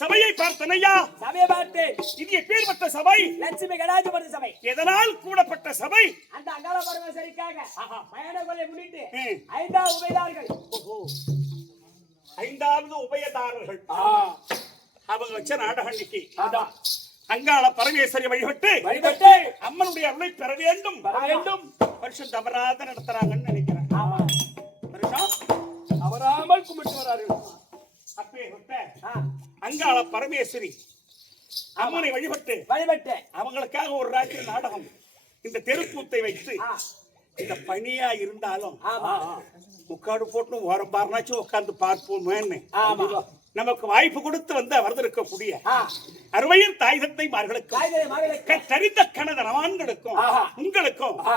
சபையை பார்த்தனையா? சபையை பார்த்து இது எப்பேற்பட்ட சபை? லட்சுமி கடாஜபதி சபை. எதனால் கூடப்பட்ட சபை? அந்த அங்காள பரமேஸ்வரிக்காக பயண கொலை முன்னிட்டு 5வது உபயதாரர்கள். ஐந்தாவது உபயதாரர்கள் அவங்க வச்ச நாடகம் இன்னைக்கு. அங்காள பரமேஸ்வரி வழிபட்டு அம்மனுடைய அருளை பெற வேண்டும் வருஷம் தவறாத நடத்துறாங்கன்னு நினைக்கிறேன். அவராமல் கும்பிட்டு வரார்கள். அப்பே அங்காள பரமேஸ்வரி அம்மனை வழிபட்டு வழிபட்டு அவங்களுக்காக ஒரு ராத்திரி நாடகம் இந்த தெருக்கூத்தை வைத்து இந்த பனியா இருந்தாலும் ஆமா முக்காடு போட்டு ஓரம் பாருனாச்சும் உட்கார்ந்து பார்ப்போமேன்னு ஆமா நமக்கு வாய்ப்பு கொடுத்து வந்து அமர்ந்திருக்கக்கூடிய ஆ அருமையின் தாய் தந்தை மார்களுக்கும் காய்கறி மகளுக்கு தெரிந்த கணத ரவான்களுக்கும் ஆஹா. உங்களுக்கும் ஆ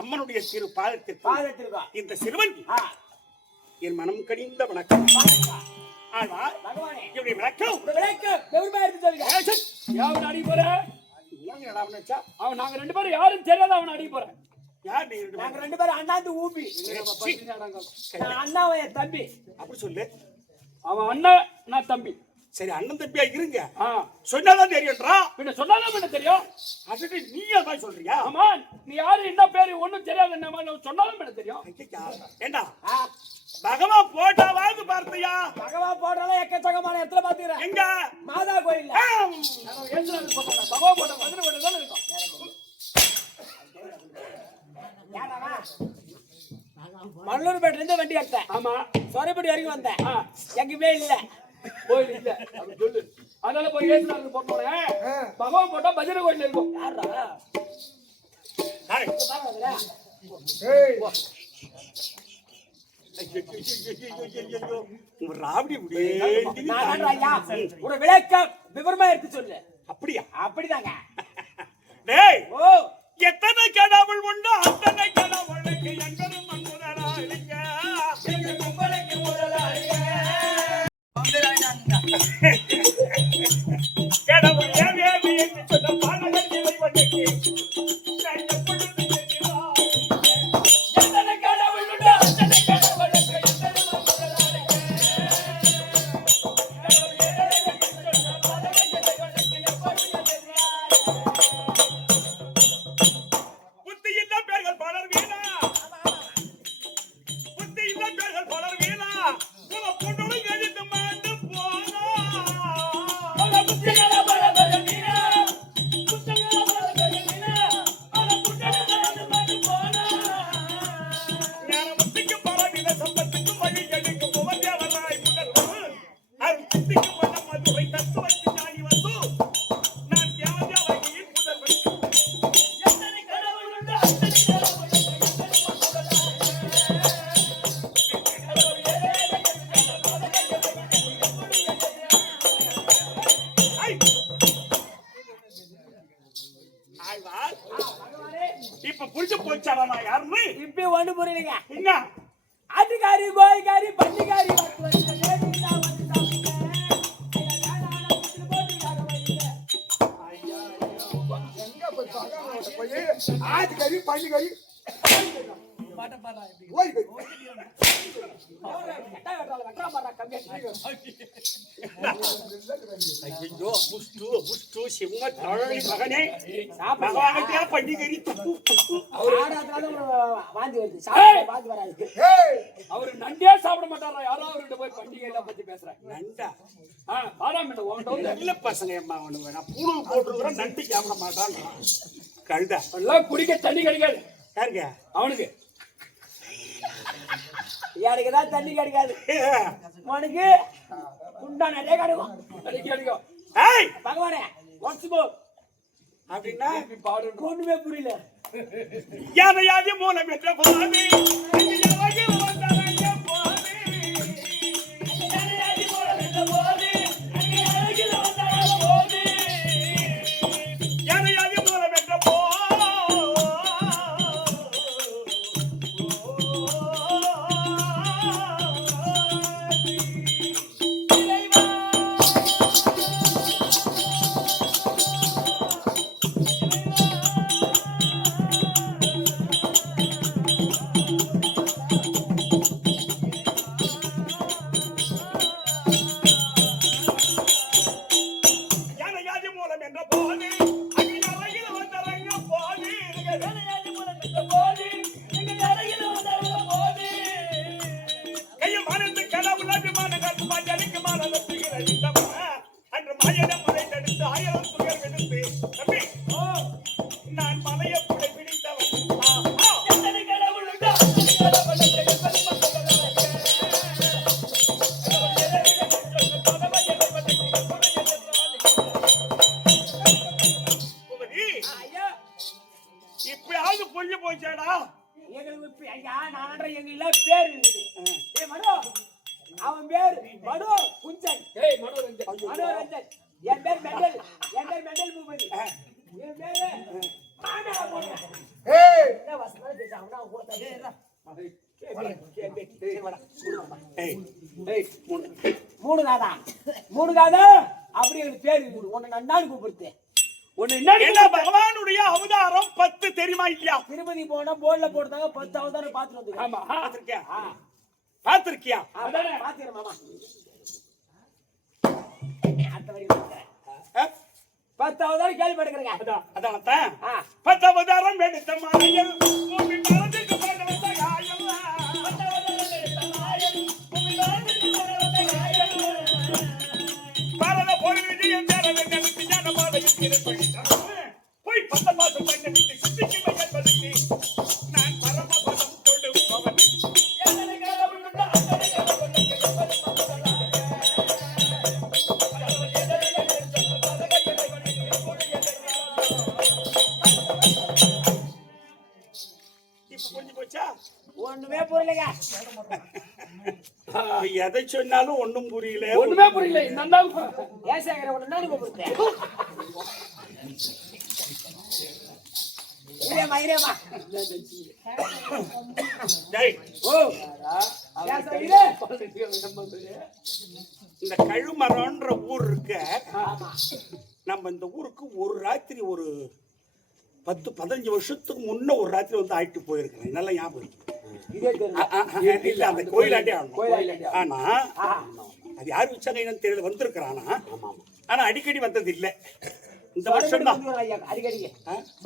அம்மனுடைய திரு பாதத்திற்கு பாதத்திற்கா இந்த சிறுவன் ஆ என் மனம் கனிந்த வணக்கம் வணக்கம். ஆனா பகவானே இப்படி வணக்கம் உங்க விளக்கு பெருமையா இருக்கு சொல்லுங்க அவன் அடி போற என்னடா அவனச்சா? அவன் நாங்க 2 பேரும் யாரும் தெரியாத அவன் அடி போறேன் யார் நீ ரெண்டு நாங்க பேரும்? 2 பேரும் அண்ணாந்து ஊபி நான் அண்ணாவை என் தம்பி அப்படி சொல்லு. அவன் அண்ணன் நான் தம்பி சரி அண்ணன் தம்பியா இருங்க ஆ சொன்னாதான் தெரியும்ன்றா. பின்ன சொன்னாலும் என்ன தெரியும் அதுக்கு நீ அதான் சொல்றியா? ஆமா நீ யாரு என்ன பேரு ஒண்ணும் தெரியாது என்ன சொன்னாலும் என்ன தெரியும் ஐயா, ஏண்டா ஆ பகவான் போட்டாவாது பார்த்தியா? பகவான் போட்டாலும் எக்கச்சக்கமான இடத்துல பாத்துக்கிறேன் எங்க மாதா கோயில்ல பகவா போட்ட மதுரை போட்டு தான் இருக்கும் யாராவா மல்லூர்பேட்டில இருந்து வண்டி எடுத்தேன் ஆமா சொரைப்பட்டி வரைக்கும் வந்தேன் ஆ எங்கேயுமே இல்ல கோயில் இல்ல அப்படி சொல்லு அதனால போய் ஏசுனாங்க போட்டோன்னே பகவான் போட்டா பஜனை கோயில் இருக்கும் யாரா ஹாய். பாருங்களா ஐயோ, உங்க ராவடி முடியே. நான் ஐயா ஒரு விளக்கம் விவரமா எடுத்து சொல்லு அப்படியா? அப்படிதாங்க டேய் ஓ எத்தனை கடவுள் உண்டோ அத்தனை கடவுளுக்கு எங்களும் முதலாளிங்க. உங்களுக்கு முதலாளிங்க கடவுள் ஏவி ஏவி என்று சொன்ன பாடகர் இறைவனுக்கு நான் எப்பொழுது தெரியுமா? எத்தனை கடவுள் உண்டோ அத்தனை கடவுளுக்கு எங்களும் முதலாளிங்க கடவுள் ஏழைகளுக்கு சொன்ன பாதகர் இறைவனுக்கு எப்பொழுது தெரியாது புத்தியில்ல பேர்கள் பலர் வீணா, புத்தியில்ல பேர்கள் பலர் வீணா, உன பொண்ணுடன் எழுந்து மாண்டு போனா. புத்தகல பரபரமினா புத்தகல பரபரமினா அட புத்தகல வந்து போனா ஞானமுத்திக்கு பரவித சம்பத்துக்கு வழி எடுக்கு புவந்தேவராய் முதல்வர். அருள் சித்திக்கு மனம் மதுரை தத்துவத்து ஞானி வசு. நான் தியாக வகையின் முதல்வர். எத்தனை கடவுள் உண்டு அத்தனை கடவுள் ஐ! ஆழ்வார், இப்ப புரிஞ்சு போச்சாடா நான் யாருன்னு? இப்ப ஒண்ணு புரியலங்க என்ன? ஆட்டுக்காரி கோய்காரி பண்டிகாரி வந்து வந்து தேடிட்டா வந்து ஆட்டுக்கறி பள்ளிக்கறி ஐயோ, புஷ்டு, புஷ்டு, சிம்ம தழை மகனே. பகவானுக்கே பண்டிகரி துப்பு, துப்பு. வாந்தி வருது சாப்பிட வாந்தி வராது அவரு நண்டே சாப்பிட மாட்டாரா யாரோ அவர்கிட்ட போய் பண்டிகை எல்லாம் பத்தி பேசுறாங்க நண்டா? பாராமிட்ட உன்கிட்ட நல்ல பசங்க அம்மா ஒண்ணு நான் பூணு போட்டுருக்கிறேன், நண்டு சாப்பிட மாட்டான்றான். கழுதா எல்லாம் குடிக்க தண்ணி கிடைக்காது யாருங்க? அவனுக்கு எனக்குதான் தண்ணி கிடைக்காது உனக்கு குண்டா நிறைய கிடைக்கும் கிடைக்கும் ஏய், பகவானே ஒன்ஸ் மோர் அப்படின்னா பாடு ஒண்ணுமே புரியல யானையாதி மூலம் என்ற போது குஞ்சன் ஏய் மனோரஞ்சன் மனோரஞ்சன் என் பேர் மெண்டல் பூபதி என் பேரு ஆண்டா போடுங்க ஏய் என்ன வசனம் பேசாம நான் கூட தரேன் ஏய் மூணு காதா அப்படி எனக்கு பேரு உன்னை நன்னான்னு கூப்பிடுத்தேன் ஒண்ணு என்ன என்ன பகவானுடைய அவதாரம் 10 தெரியுமா இல்லையா? திருப்பதி போனா போர்டுல போட்டாங்க 10 அவதாரம் பாத்துட்டு வந்து ஆமா பாத்திருக்கியா? பாத்திருக்கியா? பாத்துக்கிறேன் மாமா அடுத்த வரி 10 அவதாரம் கேள்விப்படுக்கிறேங்க அதான் 10 அவதாரம் எடுத்த மாலையில் பூமி மலர்ந்துக்கு போன வந்த காயம். பாரத போர் விஜயம் தேரவே நினைத்து ஞான பாதையில் திரைப்படித்தான். போய் 10 மாசம் பண்ண விட்டு சித்திக்கு மையல் பதுக்கி நான் பரமபதம் கொடுப்பவன். இப்ப புரிஞ்சு போச்சா? ஒண்ணுமே புரியலங்க எதை சொன்னாலும் ஒண்ணும் புரியல. ஒண்ணுமே புரியல என்னடா ஏன் சேகர ஒண்ணு நான் கூப்பிடுறேன் இரேமா டேய், ஓ ஏன் சேகர இந்த கழுமரம்ன்ற ஊர் இருக்க, ஆமா நம்ம இந்த ஊருக்கு ஒரு ராத்திரி ஒரு 10-15 வருஷத்துக்கு முன்ன ஒரு ராத்திரி வந்து ஆயிட்டு போயிருக்கிறேன். நல்லா ஞாபகம் இருக்கு. இதே தெரியல இல்ல அந்த கோயிலாண்டே ஆடணும். கோயிலாண்டே. ஆனா அது யாரு வச்சாங்க என்னன்னு தெரியல, வந்திருக்கிறானா. ஆனா அடிக்கடி வந்தது இல்ல. இந்த வருஷம் தான் அடிக்கடி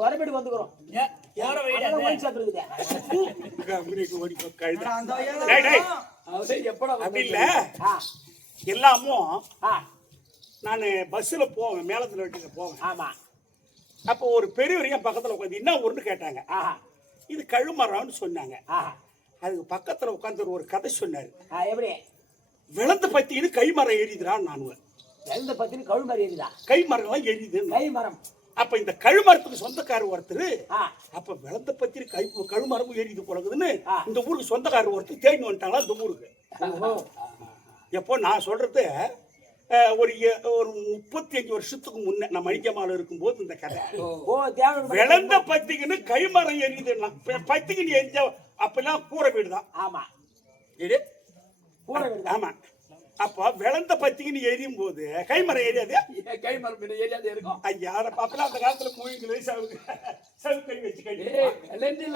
வரபடி வந்துக்கிறோம் யார எப்படா அப்படி இல்ல, எல்லாமும் நான் பஸ்ல போவேன், மேலத்துல வண்டியில போவேன். ஆமா அப்போ ஒரு பெரியவர் என் பக்கத்துல உட்காந்து என்ன ஊருன்னு கேட்டாங்க. இது கழுமரம்னு சொன்னாங்க. அதுக்கு பக்கத்துல உட்காந்து ஒரு கதை சொன்னாரு. எப்படி விளந்து பத்தின்னு கைமரம் எரியுதுறான்னு நானுவேன். விளந்த பத்தினு கழுமரம் எரியுதா? கைமரம் எல்லாம் எரியுது. கைமரம் அப்ப இந்த கழுமரத்துக்கு சொந்தக்காரர் ஒருத்தர், அப்ப விளந்த பத்திரி கழுமரமும் எரியுது போலகுதுன்னு இந்த ஊருக்கு சொந்தக்காரர் ஒருத்தர் தேடி வந்துட்டாங்களா இந்த ஊருக்கு. எப்போ நான் சொல்றது ஒரு 35 வருஷத்துக்கு முன்ன நம்ம மணிக்கமால இருக்கும்போது இந்த கதை. விளந்த பத்திக்குன்னு கைமரம் எரியுதுன்னா பத்திக்குன்னு எரிஞ்ச அப்பெல்லாம் கூரை வீடுதான். ஆமா ஆமா. அப்ப விளந்த பத்திக்குன்னு எரியும் போது கைமரம் எரியாது. கைமரம் ஏரியாதே இருக்கும். ஐயா அப்பெல்லாம் அந்த காலத்துல மூங்கில சவுக்கறி வச்சு கட்டி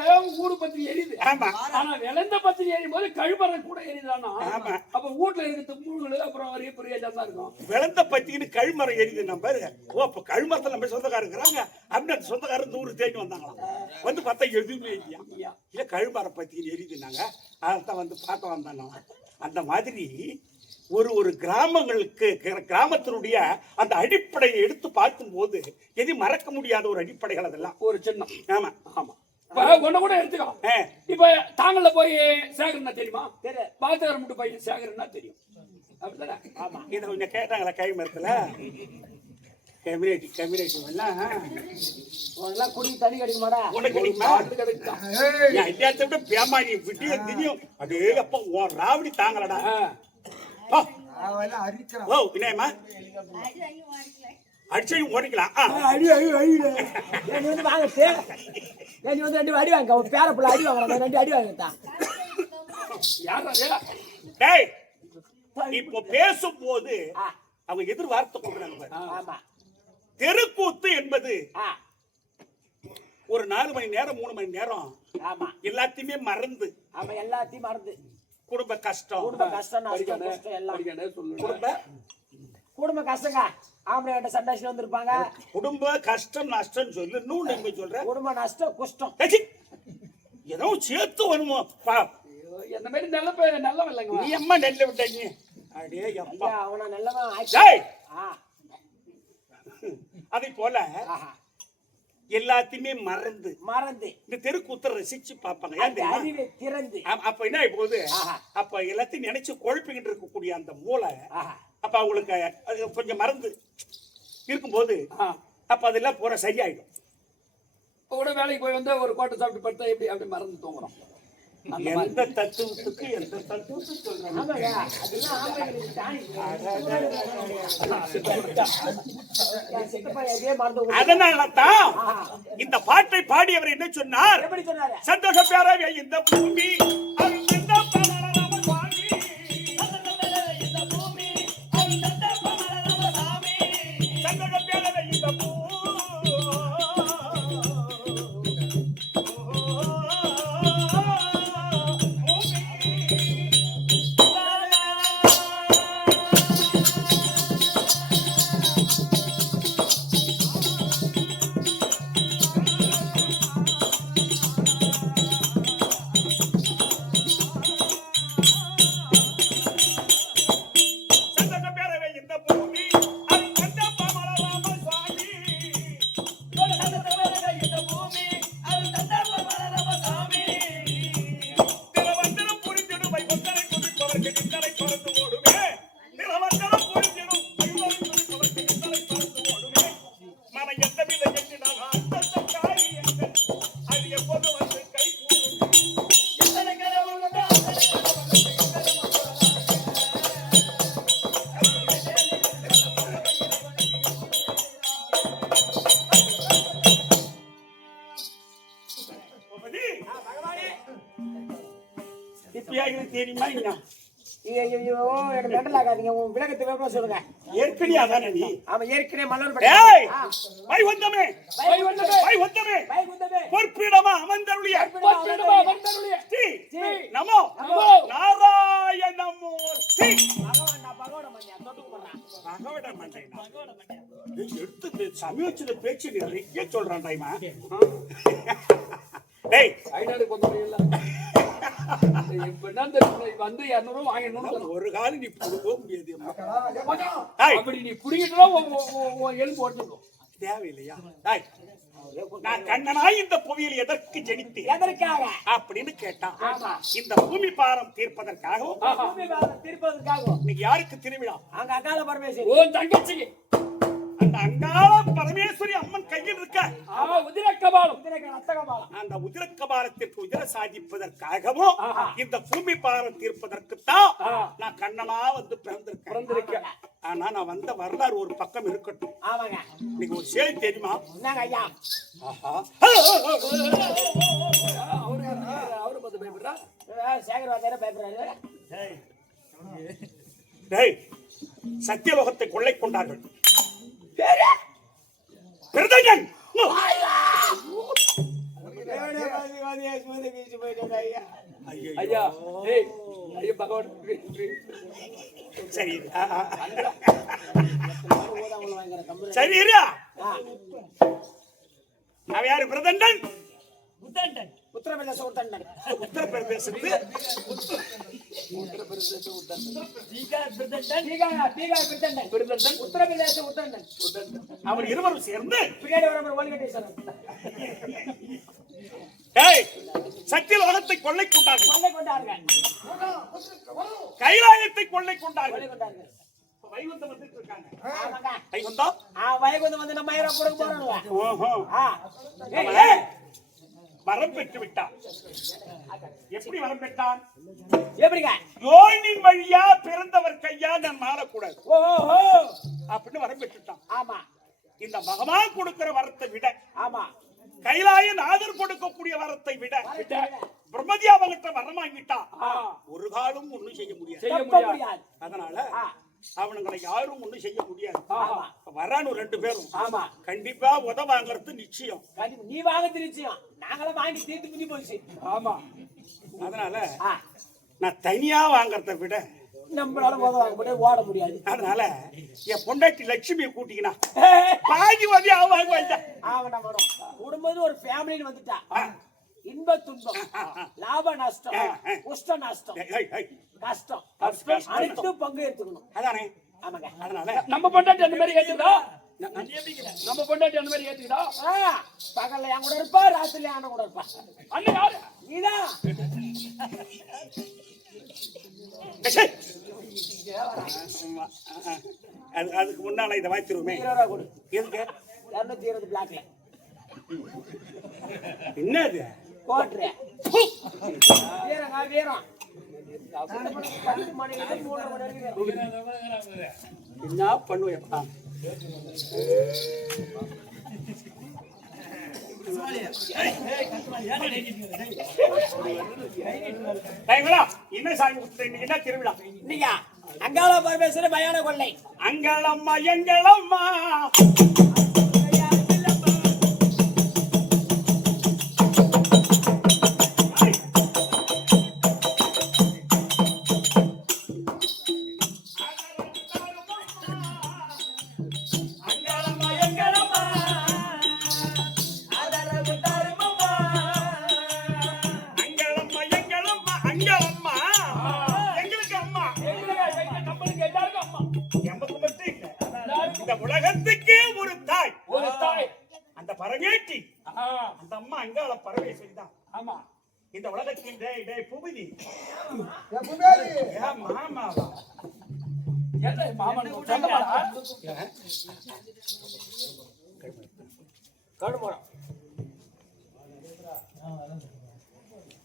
ஊரு பத்திரி எரியுது. ஆமா. ஆனா விளந்த பத்திரி எரியும் போது கழுமரம் கூட எரியுதானா? ஆமா. அப்ப வீட்டுல இருக்கிற மூணுகள் அப்புறம் வரைய பெரிய தான் இருக்கும். விளந்த பத்திக்குன்னு கழுமரம் எரியுது. நம்ம ஓ அப்ப கழுமரத்துல நம்ம சொந்தக்காரர் இருக்கிறாங்க அப்படின்னு அந்த சொந்தக்காரர் ஊருக்கு தேடி வந்தாங்களாம். வந்து பார்த்தா எதுவுமே இல்லையா. இல்ல கழுமரம் பத்திக்குன்னு எரியுதுனாங்க. அதான் வந்து பார்க்க வந்தாங்க. அந்த மாதிரி ஒரு கிராமங்களுக்கு கிராமத்தினுடைய அந்த அடிப்படையை எடுத்து பார்க்கும் போது எது மறக்க முடியாத ஒரு அடிப்படைகள் அதெல்லாம் ஒரு சின்னம். ஆமா ஆமா. ஒண்ணு கூட எடுத்துக்கோ. இப்ப தாங்கள்ல போய் சேகரன்னா தெரியுமா? தெரியும். பாத்தகர் மட்டும் பையன் சேகரன்னா தெரியும். அப்படிதானே? ஆமா. இதை கொஞ்சம் கேட்டாங்களா கை மரத்துல கம்யூனிட்டி எல்லாம் குடி தண்ணி கிடைக்க மாட்டா உனக்கு கிடைக்குமா? பேமாடி விட்டிய தினியும் அதே அப்ப ராவடி தாங்கலடா. ஓ இனேமா அடிச்சையும் ஓடிக்கலாம். வந்து வாங்க நீ வந்து 2 அடி வாங்க பேர பிள்ளை அடி வாங்குறாங்க 2 அடி வாங்கத்தான். டேய் இப்போ பேசும்போது அவங்க எதிர் வார்த்தை கொடுக்குறாங்க. ஆமா தெருக்கூத்து என்பது ஒரு 4 மணி நேரம் 3 மணி நேரம் ஆமா எல்லாத்தையுமே மறந்து ஆமா எல்லாத்தையும் மறந்து குடும்ப கஷ்டம் குடும்ப கஷ்டங்க ஆம்பளை கிட்ட சண்டாசில வந்திருப்பாங்க. குடும்ப கஷ்டம் நஷ்டம் சொல்லு இன்னும் நீங்க சொல்ற குடும்ப நஷ்டம் குஷ்டம் ஏதோ சேர்த்து வருமோ என்ன மாதிரி நல்லவன் இல்லைங்க. நீ அம்மா நெல்ல விட்டாங்க அடே அப்பா அவன நல்லவன். அதை போல எல்லாத்தையுமே மறந்து இந்த தெருக்கூத்த ரசிச்சு பார்ப்பாங்க. அப்ப என்ன போகுது, அப்ப எல்லாத்தையும் நினைச்சு குழப்பிக்கிட்டு இருக்கக்கூடிய அந்த மூளை அப்ப அவங்களுக்கு கொஞ்சம் மறந்து இருக்கும்போது அப்ப அதெல்லாம் பூரா சரியாயிடும். கூட வேலைக்கு போய் வந்து ஒரு கோட்டை சாப்பிட்டு படுத்தா எப்படி அப்படி மறந்து தூங்குறோம். எந்த தத்துவத்துக்கு எந்த தத்துவத்துக்கு சொல்றாங்க? ஆமாங்க, அதெல்லாம் ஆம்பளைங்களுக்கு தானி. என் சித்தப்பா எதையே மறந்து விட்டாரு. அதனாலதான் இந்த பாட்டை பாடியவர் என்ன சொன்னார்? எப்படி சொன்னாரு? சந்தோஷ பேரவை இந்த பூமி அது தந்த பமரரம சுவாமி. இந்த பூமி அது தந்த பமரரம சாமி. சந்தோஷ பேரவை இந்த பூமி தெரியுமா? ஐயோ, எனக்கு மெண்டல் ஆகாதீங்க. உன் விளக்கத்தை விவரம் சொல்லுங்க. ஏற்கனவே அதானே நீ? ஆமா, ஏற்கனவே மல்லூர் ஏய், வைகுந்தமே வைகுந்தமே வைகுந்தமே பொற்பிடமா அமர்ந்தருளிய ஸ்ரீ நமோ நாராயணமூர்த்தி. பகவான் மணியா தொட்டுக்கு போடுறான். பகவட மண்டைனா எடுத்து சமயோச்சித பேச்சு நிறைய சொல்றான் டைமா. டேய் வந்து 200 வாங்கணும். ஒரு காலம் நீ புடுங்க முடியாது. அப்படி நீ புடிங்கிட்டா எலும்பு உடஞ்சிடும். தேவையில்லையா? நான் கண்ணனாய் இந்த புவியில் எதற்கு ஜெனித்தேன்? எதற்காக அப்படின்னு கேட்டான். இந்த பூமி பாரம் தீர்ப்பதற்காகவும். பூமி பாரம் தீர்ப்பதற்காகவும். இன்னைக்கு யாருக்கு திருவிழா? அங்க அகால பரமேஸ்வரி. ஓ தங்கச்சி. அந்த அங்காள பரமேஸ்வரி அம்மன் கையில் இருக்க உதிரக்கபாலம். அந்த உதிரக்கபாலத்திற்கு உதிர சாதிப்பதற்காகவும் இந்த பூமி பாரம் தீர்ப்பதற்குத்தான் நான் கண்ணனா வந்து பிறந்திருக்கேன். ஆனா நான் வந்த வரலாறு ஒரு பக்கம் இருக்கட்டும். ஆமாங்க. நீங்க ஒரு செய்தி தெரியுமா? என்னங்க ஐயா? அவரு பார்த்து பயப்படுறா? சேகர்வாதியார பயப்படுறாரு. டேய், சத்தியலோகத்தை கொள்ளை கொண்டார்கள். பிரதங்கன் ஐயா ஐயா பகவான் சரி சரி இரு. அவ யாரு? பிரதண்டன் உத்தரப்பிரதேச உத்தரண்டன். உத்தரப்பிரதேசத்து உத்தரப்பிரதேச உத்தரண்டன். அவர் இருவரும் சேர்ந்து பின்னாடி வர ஒலிகட்டேஸ்வரன் சத்தியலோகத்தை கொள்ளை கொண்டார்கள். கொள்ளை கொண்டார்கள். கைலாயத்தை கொள்ளை கொண்டார்கள். வைகுந்தம் வந்துட்டு இருக்காங்க. வைகுந்தம் வைகுந்தம் வந்து நம்ம ஐயரா கொடுக்க போறோம்ல. ஓஹோ, வரம் பெற்று விட்டான். எப்படி வரம் பெற்றான்? எப்படிங்க? யோனின் வழியா பிறந்தவர் கையா நான் மாறக்கூடாது அப்படின்னு வரம் பெற்றுட்டான். ஆமா. இந்த பகவான் கொடுக்கிற வரத்தை விட, ஆமா, கைலாய நாதர் கொடுக்கக்கூடிய வரத்தை விட பிரம்மதியா அவங்கிட்ட வரம் வாங்கிட்டா ஒரு காலம் ஒண்ணும் செய்ய முடியாது. அதனால அவனுங்களை யாரும் ஒண்ணும் செய்ய முடியாது. வரானு 2 பேரும் கண்டிப்பா உத வாங்கறது நிச்சயம். நீ வாங்க நிச்சயம். நாங்களும் வாங்கி தீர்த்து முடிஞ்சு போச்சு. ஆமா. அதனால நான் தனியா வாங்கறத விட நம்மளால உத வாங்க முடியாது, ஓட முடியாது. அதனால என் பொண்டாட்டி லட்சுமியை கூட்டிக்கினா பாதி வதி ஆவாங்க. குடும்பம் ஒரு ஃபேமிலின்னு வந்துட்டா இன்ப துன்பம், லாப நஷ்டம், உஷ்ட நஷ்டம், கஷ்டம் அனைத்து பங்கு எடுத்துக்கணும். அதானே? ஆமாங்க. அதனால நம்ம பொண்டாட்டி அந்த மாதிரி ஏத்துதா? நம்ம பொண்டாட்டி அந்த மாதிரி ஏத்துக்குதா? பகல்ல என் கூட இருப்பா, ராத்திரில என் கூட இருப்பா. அண்ணன் யாரு? நீதான். அதுக்கு முன்னால இதை வாய்த்திருவோமே. 220 பிளாக்ல என்னது? போட்டுறேன் வீரங்க வீரம் 10 மணில இருந்து 3:30 மணி வரைக்கும் என்ன பண்ணுவேப்பா என்ன சாமி இன்னைக்கு என்ன திருவிழா இன்னைக்கா அங்காள பரமேஸ்வரர் மயான கொள்ளை அங்களம்மா எங்களம்மா உலகத்துக்கே ஒரு தாய் அந்த பரமேட்டி அந்த அம்மா அங்காள பரமேஸ்வரி தான். ஆமா இந்த உலகத்தின் பூமிதி மாமாவா மாமன்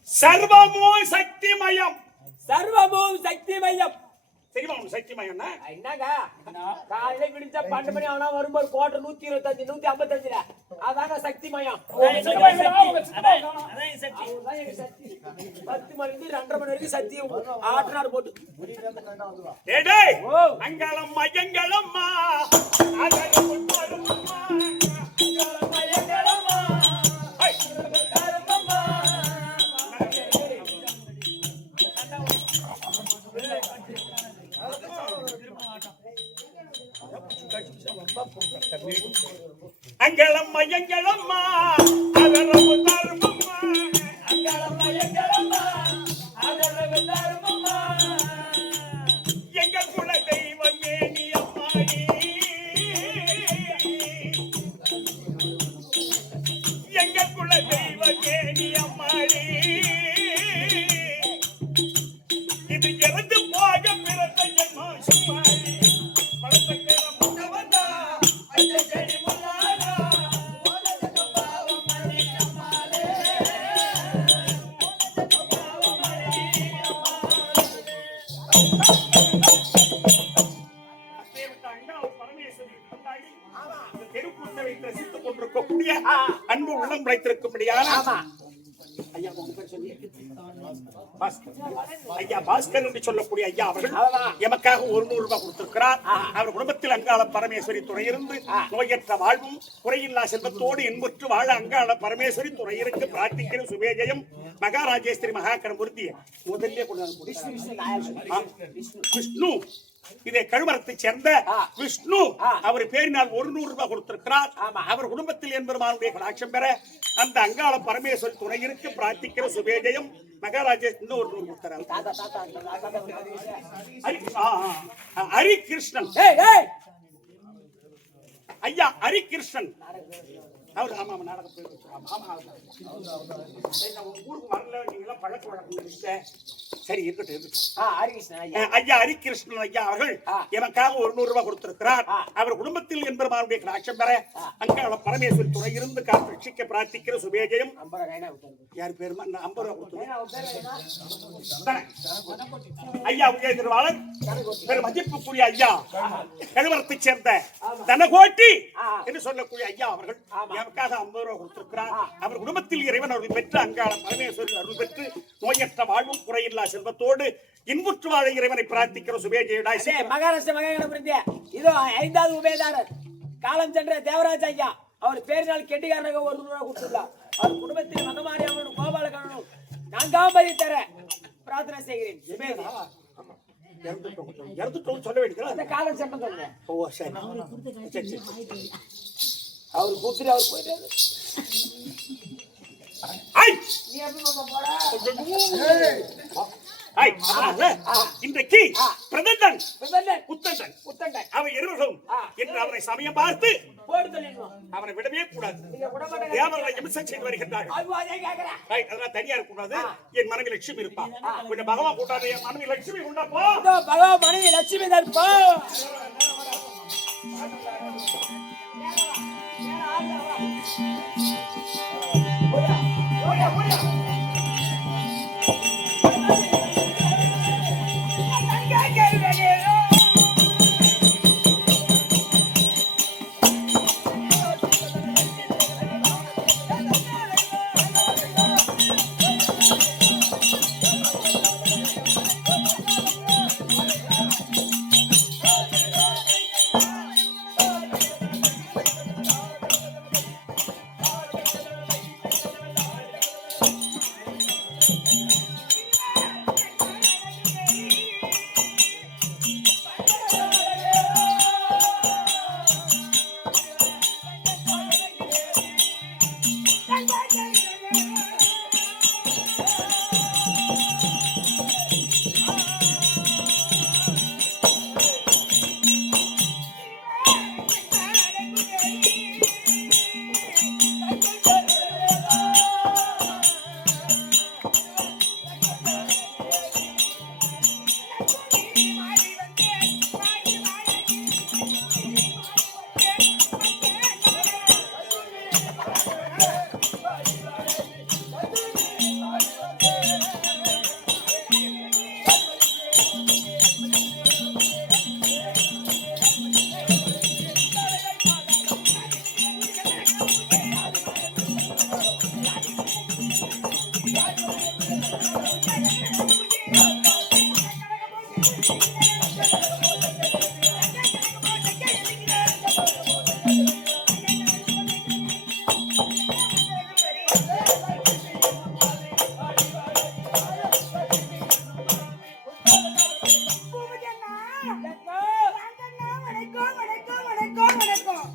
சர்வமோ சக்திமயம் சர்வமும் சக்தி மையம் தெரியுமா உனக்கு சக்திமயம்னா என்னங்க காலையில விடிஞ்சா 12 மணி ஆனா வரும்போது கோட்டை 125 155 அதாங்க சக்தி மயம் 10 மணிக்கு 2:30 மணி வரைக்கும் சக்தி ஆட்டனார் போட்டு டேய் அங்காளம்மா எங்களம்மா அங்களம்மா எங்களம்மா அதரவு தருமம்மா அங்களம்மா எங்களம்மா அதரவு தருமம்மா எங்கள் குல தெய்வமே நீ அம்மாடி எங்கள் குல தெய்வமே நீ அம்மாடி இது இறந்து போக பிறந்த ஜென்மா சும்மாடி பழத்தக்கர முன்னவதா அந்த செடி முன்னாடா அன்பு உள்ளம் வைத்திருக்கும்படியான ஐயா உங்க பேர் சொல்லி ஐயா பாஸ்கர் என்று சொல்லக்கூடிய ஐயா அவர்கள் எமக்காக 100 ரூபாய் கொடுத்திருக்கிறார். அவர் குடும்பத்தில் அங்காள பரமேஸ்வரி துணையிருந்து நோயற்ற வாழ்வும் குறையில்லா செல்வத்தோடு இன்புற்று வாழ அங்காள பரமேஸ்வரி துணையிருக்கு பிரார்த்திக்கிற சுபேஜயம் மகாராஜேஸ்வரி மகாகணமூர்த்தி முதல்ல விஷ்ணு இதை கழுமரத்தை சேர்ந்த விஷ்ணு அவர் பேரினால் 100 ரூபாய் கொடுத்திருக்கிறார். அவர் குடும்பத்தில் என்பெருமானுடைய கடாட்சம் பெற அந்த அங்காள பரமேஸ்வரி துணை இருக்கு பிரார்த்திக்கிற சுபேஜயம் மகாராஜேஷ் இன்னும் 100 கொடுக்கிறார். ஹரிகிருஷ்ணன் ஐயா ஹரிகிருஷ்ணன் அவர் ஆமா நாடகம் ஊருக்கு வரல நீங்க பழக்க வழக்கம் சரி இருக்கட்டும். ஐயா ஹரிகிருஷ்ணன் ஐயா அவர்கள் எனக்காக 100 ரூபாய் கொடுத்திருக்கிறார். அவர் குடும்பத்தில் என்பவருடைய கடாட்சம் பெற அங்காள பரமேஸ்வரி துணை இருந்து ரட்சிக்க பிரார்த்திக்கிற சுபேஜயம் யார் பேரு 50 ரூபாய் கொடுத்தார். ஐயா உதயதிருவாளர் பெரு மதிப்புக்குரிய ஐயா கழுவரத்தை சேர்ந்த தனகோட்டி என்று சொல்லக்கூடிய ஐயா அவர்கள் எனக்காக 50 ரூபாய் கொடுத்திருக்கிறார். அவர் குடும்பத்தில் இறைவன் அருள் பெற்று அங்காள பரமேஸ்வரி அருள் பெற்று நோயற்ற வாழ்வும் குறையில்லா செல்வத்தோடு இன்புற்று வாழ இறைவனை பிரார்த்திக்கிற சுபேஜயுடாய் மகாராஷ்டிர மகாகணபதி இதோ 5வது உபேதாரர் காலம் சென்ற தேவராஜ் ஐயா அவர் பேரினால் கெட்டிக்காரனாக 100 ரூபாய் கொடுத்துள்ளார். அவர் குடும்பத்தில் மகமாரி அவனும் கோபாலகரனும் 4ஆம் பதி தர பிரார்த்தனை செய்கிறேன். சொல்ல வேண்டியது காலம் சென்ற சொல்றேன். ஓ சரி அவர் கூத்துரு அவர் போயிட்டாரு. இன்றைக்கு பிரதண்டன் புத்தண்டன் அவை இருவர்களும் என்று அவரை சமயம் பார்த்து அவனை விடவே கூடாது. தேவர்களை இம்சை செய்து வருகின்றார்கள். அதெல்லாம் தனியா இருக்கக்கூடாது. என் மனைவி லட்சுமி இருப்பா. கொஞ்சம் பகவான் கூட்டாது. என் மனைவி லட்சுமி உண்டாப்போ பகவான் மனைவி லட்சுமி தற்போ Oya, oya, oya.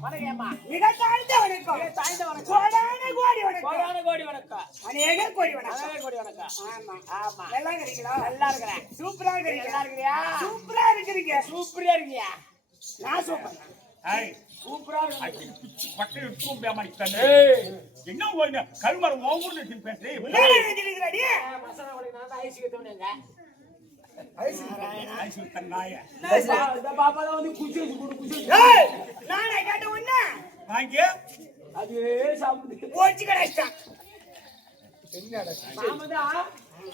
வணக்கம் அம்மா. மிக தாழ்ந்த வணக்கம். மிக தாழ்ந்த வணக்கம். கோடான கோடி வணக்கம். கோடான கோடி வணக்கம். அநேக கோடி வணக்கம். அநேக கோடி வணக்கம். ஆமா. ஆமா. நல்லா இருக்கிறீங்களா? நல்லா இருக்கிறேன். சூப்பரா இருக்கிறீங்க. நல்லா இருக்கிறியா? சூப்பரா இருக்கிறீங்க. சூப்பரா இருக்கியா? நான் சூப்பர். ஏய், சூப்பரா இருக்கு. பட்டு எடுத்தும் பேமானித்தானே. ஏய், என்ன ஓய்ன கல்மரம் ஓங்குன்னு பேசுறேன். என்ன நினைக்கிறீங்களாடி? மசாலா வடை நான் தான் ஐஸ் கட்டணுங்க. ஐசு தன்னாய. இந்த பாப்பா தான் வந்து குச்சி வச்சு கொடு குச்சி வச்சு. ஏய், நானே கேட்ட உன்ன வாங்கி அது சாப்பிடுது. போச்சு கடைச்சான். என்னடா நாம தான்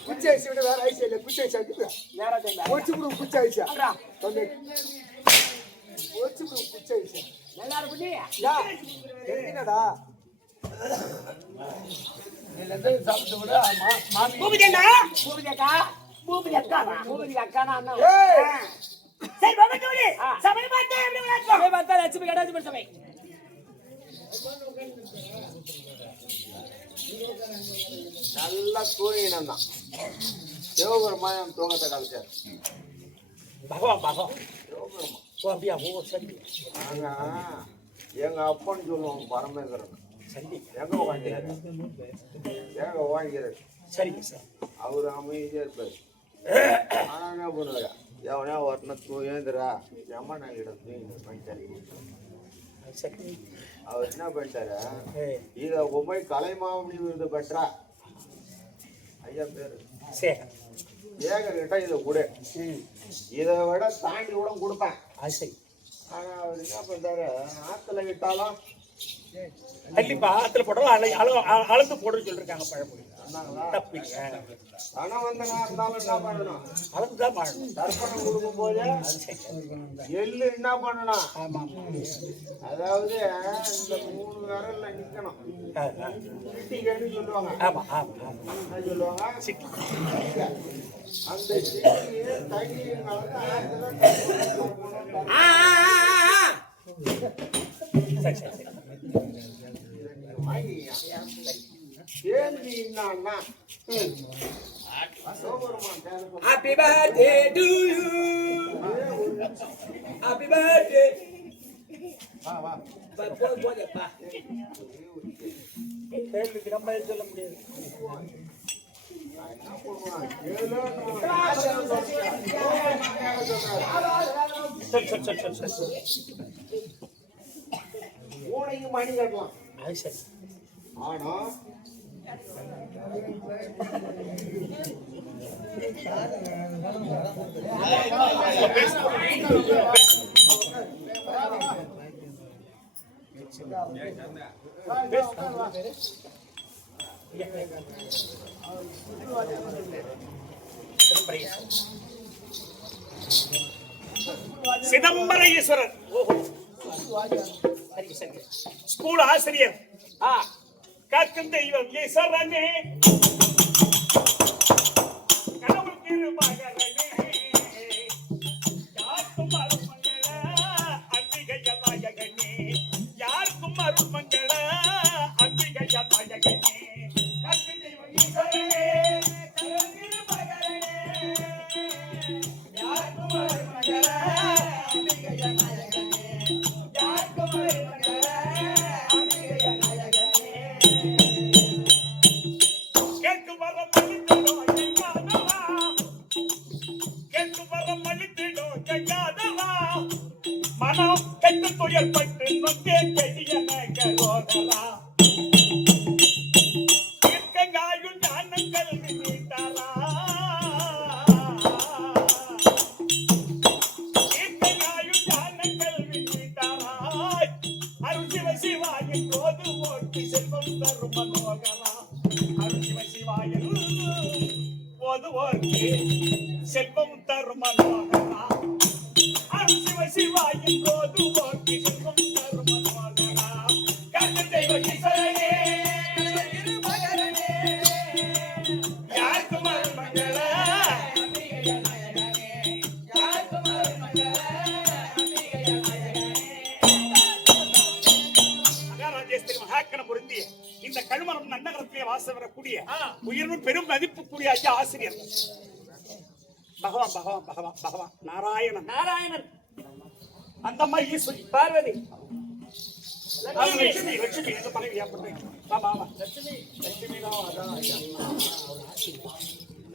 குச்சி ஐசி விட வேற ஐசி இல்ல குச்சி ஐசி அடிப்பா நேரா தெரியல. போச்சு ப்ரோ குச்சி ஐசி அடடா. வந்து போச்சு ப்ரோ குச்சி ஐசி நல்லா இருக்குடி. யா என்னடா எல்லாத்தையும் சாப்பிட்டு விட மாமி பூபதிண்ணா, பூபதி அக்கா. பூபதி அக்காவா? பூபதி அக்கானா அண்ணா. ஏய் சரி பாபா தோடி. ஆ. சபை பார்த்தா எப்படி விளையாடுறோம்? சபை பார்த்தா லட்சுமி கடாட்சி சபை. நல்லா தூங்கினான் தான் சிவபெருமான் தூங்கத்தை கழிச்சார். பகவான் பகவான் சிவபெருமான் ஓ அப்படியா ஓ சரி நாங்க எங்க அப்பன்னு சொல்லுவோம் பரமேஸ்வரன். சரி எங்க உட்காந்துறாரு எங்க உட்காந்துறாரு சரிங்க சார். அவரு அமைதியா இருப்பாரு. ஆனா என்ன பண்ணுவாரு, எவனே ஒருத்தனை ஏந்திரா எம்ம நாங்கிட்ட தூங்கி பண்ணிட்டாரு. சரி அவர் என்ன பண்ணிட்டாரு, இத போய் கலைமாமணி விருது பெற்றா ஐயா பேரு சரி ஏகர்கிட்ட இதை கொடு, இதை விட தாண்டி கூட கொடுப்பேன். அது சரி. ஆனா அவர் என்ன பண்றாரு, ஆத்துல விட்டாலும் அள்ளிப்பா ஆத்துல போடுறோம் அளந்து போடுன்னு சொல்லிருக்காங்க பழமொழி. சொன்னாங்களா, தப்பிங்க பணம் வந்தனா இருந்தாலும் என்ன பண்ணணும், அளந்துதான் வாழணும். தர்ப்பணம் கொடுக்கும் போது எள்ளு என்ன பண்ணணும், ஆமா அதாவது இந்த 3 விரல்ல நிக்கணும். சிட்டிகன்னு சொல்லுவாங்க. ஆமா ஆமா ஆமா என்ன சொல்லுவாங்க, சிட்டி. அந்த சிட்டியை தண்ணி கலந்து ஆத்துல தர்ப்பணம் சரி சரி சரி. கேள்வி என்னன்னா, சிவபெருமான் தேவை Happy birthday to you. Happy birthday. போதப்பா. கேள்விக்கு நம்ம சொல்ல முடியாது. சரி சரி சரி சரி சரி. மூளைக்கு மணி கட்டலாம். அது சரி. ஆனா சிதம்பர ஈஸ்வரர். ஓஹோ சரி சரி. ஸ்கூல் ஆசிரியர் காக்கும் தெய்வம் ஈஸ்வரனே, கடவுள் திருமகனே, யாருக்கும் அருள் மங்கள அம்பிகைய நாயகனே, யாருக்கும் அருள் மங்கள அம்பிகைய நாயகனே, காக்கும் தெய்வம் ஈஸ்வரனே, கடவுள் திருமகனே, யாருக்கும் அருள் மங்கள அம்பிகைய நாயகனே, யாருக்கும் அருள் மங்கள அம்பிகைய நாயகனே. கேட்கு வரம் அளித்திடோ எங்காதவா, கேட்கு வரம் அளித்திடோ எங்காதவா, மனம் கெட்டு துயர் பட்டு நொந்தே கெடியன கரோதரா, தீர்க்கங்காயுள் ஞானங்கள் நீட்டாரா, தீர்க்கங்காயுள் ஞானங்கள் நீட்டாராய், அருள் சிவ சிவாயின் போது போட்டி செல்வம் தரும் மனோகரா, அருள் சிவ சிவாயின் போது போட்டி செல்வம் தரும் மனோகரா, அருள் சிவ சிவாயின் போது போட்டி செல்வம் தரும் மனோகரா, கண்ண தெய்வ ஈஸ்வரனே, திருமகனே, யாருக்கும் அருள் மங்கள அம்பிகைய நாயகனே, யாருக்கும் அருள் மங்கள அம்பிகைய நாயகனே. மகாராஜேஸ்வரி மகாக்கண பொருந்திய இந்த கழுமரம் நன்னகரத்திலே வாச வரக்கூடிய உயிரினும் பெரும் மதிப்புக்குரிய ஐயா ஆசிரியர் பகவான் பகவான் பகவான் பகவான் நாராயணன். நாராயணன். அந்த அம்மா ஈஸ்வரி பார்வதி. லட்சுமி லட்சுமி எங்க மனைவி ஏற்பட்டேன். ஆமா ஆமா லட்சுமி தான் அதான் ஐயா.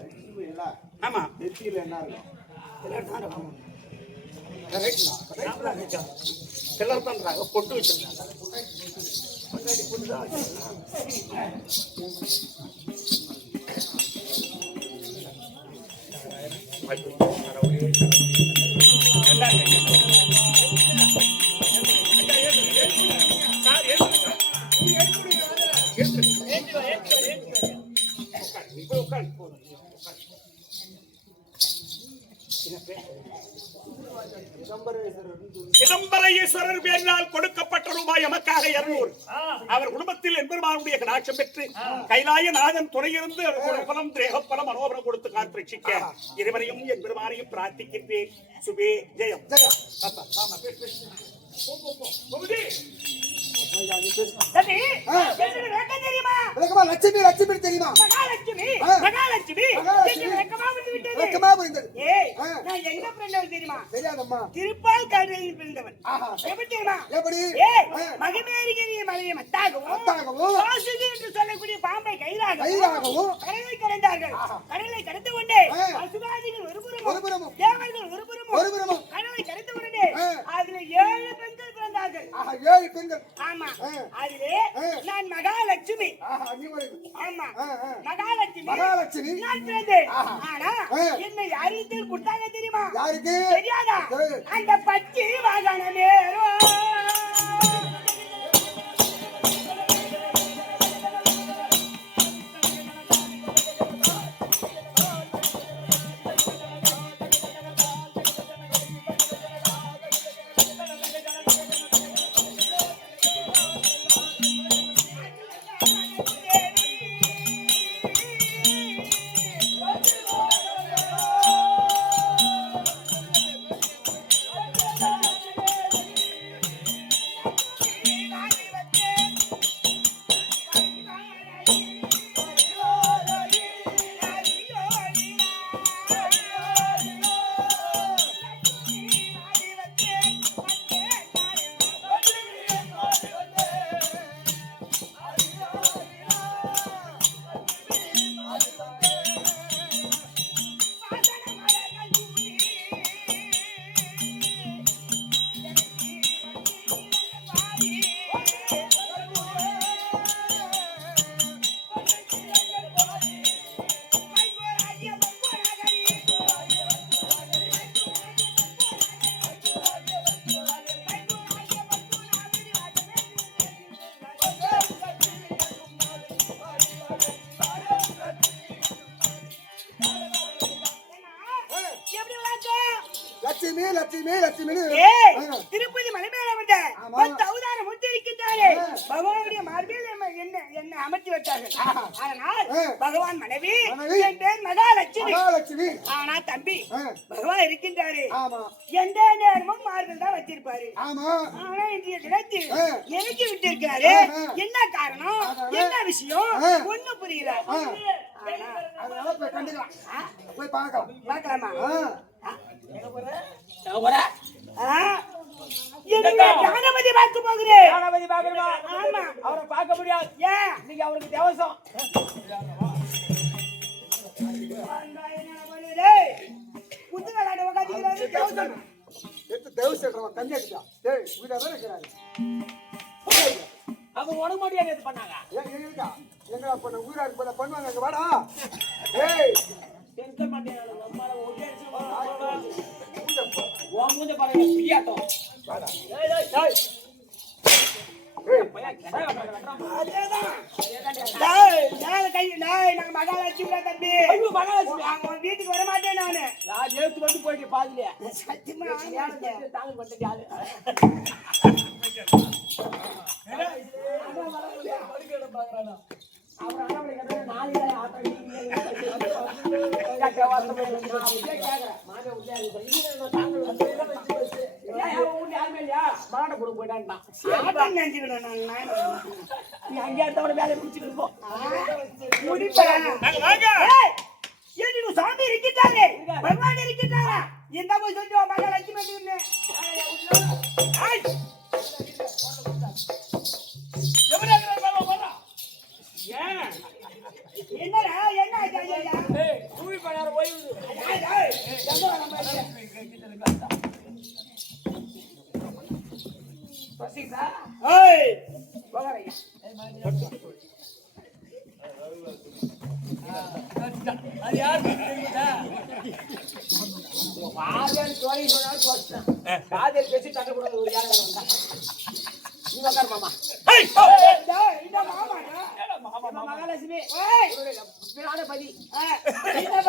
லட்சுமி இல்ல ஆமா நெத்தியில என்ன இருக்கும்? எல்லாரும் பண்றாங்க பொட்டு வச்சிருக்காங்க. சிதம்பரேஸ்வரர் பேரினால் கொடுக்கப்பட்ட ரூபாய் எமக்காக 200. அவர் குடும்பத்தில் எம்பெருமானுடைய கடாட்சம் பெற்று கைலாயநாதன் துணையிருந்து குணபலம் தேகப்பலம் மனோபலம் கொடுத்து காத்திருக்க இருவரையும் எம்பெருமானையும் பிரார்த்திக்கின்றேன். சுபே ஜெயம். தம்பி, எனக்கு வெக்கம் தெரியுமா? விளக்கமா லட்சுமி லட்சுமி தெரியுமா? மகாலட்சுமி, மகாலட்சுமி, எனக்கு வெக்கமா வந்து விட்டது. விளக்கமா புரிந்தது. ஏய், நான் எங்க பிறந்தவன் தெரியுமா? தெரியாதம்மா. திருப்பால் கடலில் பிறந்தவன். ஆஹா. எப்படி தெரியுமா? எப்படி? ஏய், மகிமேறிகிரிய மலையை மத்தாகவும், மத்தாகவும், வாசுகி என்று சொல்லக்கூடிய பாம்பை கையிலாகவும், கடலை கடந்தார்கள். கடலை கடந்து கொண்டே அசுராதிகள் ஒருபுறமும், தேவர்கள் ஒருபுறமும், கடலை கடந்து கொண்டே அதுல 7 பெண்கள் பிறந்தார்கள். ஆஹா 7 பெண்கள். ஆமா, அதிலே நான் மகாலட்சுமி. ஆஹா நீ ஒரு ஆமா, மகாலட்சுமி நான் பிறந்தேன். ஆனா என்னை அறிவித்து கொடுத்தாங்க தெரியுமா? யாருக்கு? தெரியாதா? அந்த பச்சை வாகனமேரோ லட்சுமி லட்சுமி லட்சுமி. ஏய், திருப்பதி மலை மேல வந்த பத்து அவதாரம் முத்திருக்கின்றாரே பகவானுடைய மார்பில் என்ன அமர்த்தி வைத்தார்கள். அதனால் பகவான் மனைவி என் பேர் மகாலட்சுமி. மகாலட்சுமி. ஆனா தம்பி, பகவான் இருக்கின்றாரு, ஆமா எந்த நேரமும் மார்பில் தான் வச்சிருப்பாரு. ஆமா. ஆனா இன்றைய தினத்தில் எனக்கு விட்டிருக்காரு. என்ன காரணம், என்ன விஷயம் ஒண்ணு புரியல. அதனால போய் கண்டுக்கலாம், போய் பார்க்கலாம். பார்க்கலாமா? கணபதி பார்க்க போகிறேன். கணபதி பார்க்கணுமா? ஆமா, அவரை பார்க்க முடியாது. ஏன்? இன்னைக்கு அவருக்கு தேவசம். குத்து விளையாட உட்காந்துக்கிறாரு. தேவசம் எடுத்து தேவசம் சொல்றவன் கன்னியாக்குதா? டேய் வீடா வேற இருக்கிறாரு. அவங்க உனக்கு மட்டும் ஏன் பண்ணாங்க? ஏன் இருக்கா? எங்க பண்ண ஊரா இருப்பத பண்ணுவாங்க. அங்க வாடா. ஏய் டென்ஷன் மாட்டேன். நம்மால ஒரே ஓ மூஞ்ச பாருங்க பிரியாட்டம். வாடா. ஏய் ஏய் ஏய். நாங்க மகாலட்சுமி தம்பி. அவங்க வீட்டுக்கு வர மாட்டேன் நானு. நான் நேத்து வந்து போயிட்டு பாதிலே சத்தியமா தாங்க பண்ணிட்டு யாரு சாமி இருக்கிட்டாரு, பகவான் இருக்கிட்டாரா? இந்த போய் சொல்லிட்டு மகாலட்சுமி பசிக்குதா? ஏய் போகறையா. அது யாருக்கு தெரியுதா? காதல் story சொன்னாலும் போச்சுதான். காதல் பேசி தட்டக்கூடாது ஒரு யாரை வந்தா. நீ உட்காரு மாமா. ஏய் இந்த மாமாடா. மாமா மகாலட்சுமி ஏய், பிராணபதி இந்த